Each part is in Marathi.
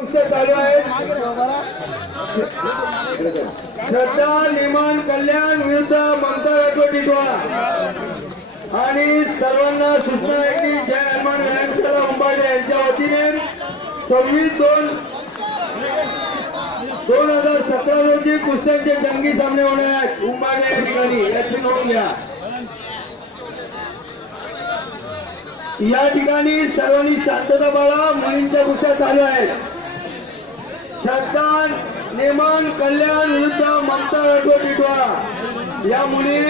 कुस्त्या चालू आहेत. श्रद्धा नेमान कल्याण विरुद्ध ममता राठोड टिटवाळा. आणि सर्वांना सूचना आहे की जय हनुमान व्यायामशाला उंबाडे यांच्या वतीने 26/2/2017 रोजी कुस्त्यांचे जंगी सामने होणार आहेत उंबाडे या ठिकाणी. याची नोंद घ्या. या ठिकाणी सर्वांनी शांतता पाळा. मुलींच्या कुस्त्या चालू आहेत. श्रद्धा नेमान कल्याण विरुद्ध ममता राठोड टिटवाळा या मुली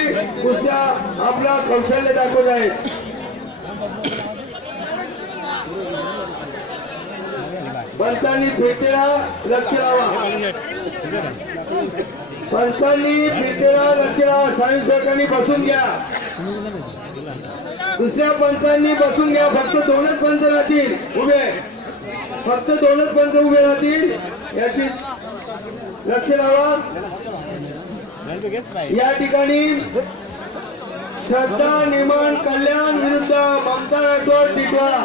कुस्त्या आपला कौशल्य दाखवत आहेत. पंचांनी फिरतेला लक्ष लावा. पंचांनी फिरतेला लक्ष लावा. स्वयंसेवकांनी बसून घ्या. दुसऱ्या पंचांनी बसून घ्या. फक्त 2च पंच राहतील उभे. फक्त 2च पंच उभे राहतील याची लक्ष लावा. या ठिकाणी श्रद्धा नेमान कल्याण विरुद्ध ममता राठोड टिटवाळा.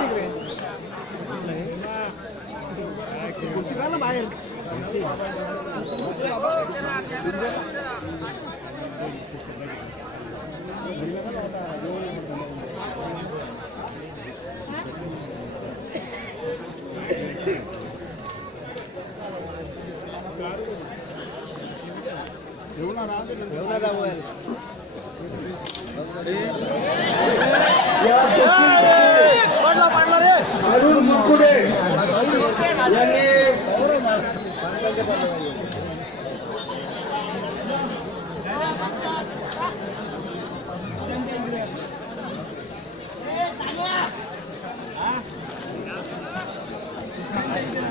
अरुण मुकुडे यांनी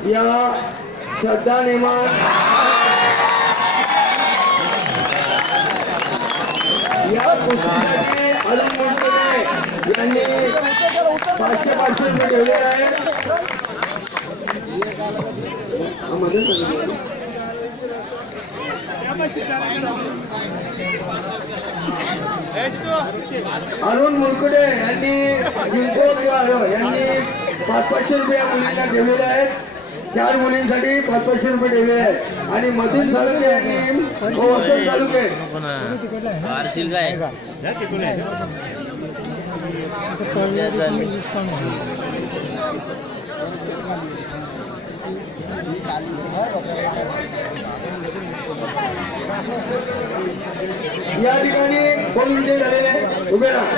या श्रद्धा नेमान या पुस्तकाने अरुण मुकुडे यांनी 500 रुपये ठेवले आहे. अरुण मुरकुडे यांनी यांनी 500 रुपये मुलींना ठेवलेले आहेत. 4 मुलींसाठी 500 रुपये ठेवलेले आहेत. आणि मधून तालुके यांनी वसंत तालुके या ठिकाणी कोण विजय झालेले उभे राहा.